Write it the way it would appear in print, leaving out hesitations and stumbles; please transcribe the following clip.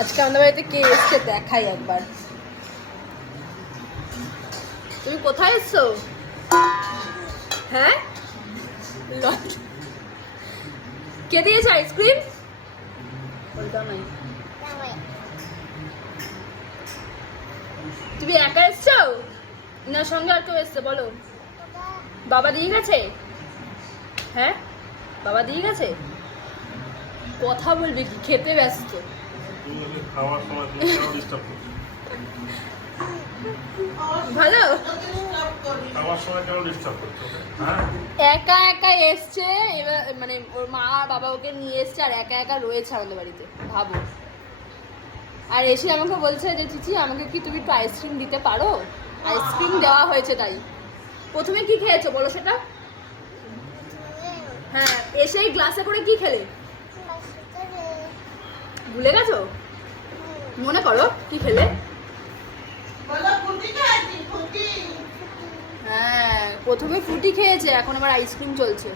আজকে আমাদের বাড়িতে কে এসছে দেখাই একবার। তুমি কোথায় এসছো? হ্যাঁ, কে দিয়েছে আইসক্রিম? বলতাম নাই। তুমি একা এসছো না সঙ্গে আর কেউ এসছে? বলো। বাবা দিয়ে গেছে? হ্যাঁ, বাবা দিয়ে গেছে। কথা বলবে কি? খেতে ব্যস্ত। ভালো। একা একা এসছে, এবার মানে ওর মা বাবা ওকে নিয়ে এসছে আর একা একা রয়েছে আমাদের বাড়িতে, ভাবো। আর এসে আমাকে বলছে যে চিচি আমাকে কি তুমি একটু আইসক্রিম দিতে পারো? আইসক্রিম দেওয়া হয়েছে তাই। প্রথমে কি খেয়েছো বলো সেটা? হ্যাঁ, এসেই গ্লাসে করে কি খেলে? ভুলে গেছো? মনে করো কি খেলে? হ্যাঁ, প্রথমে ফ্রুটি খেয়েছে, এখন আবার আইসক্রিম চলছে।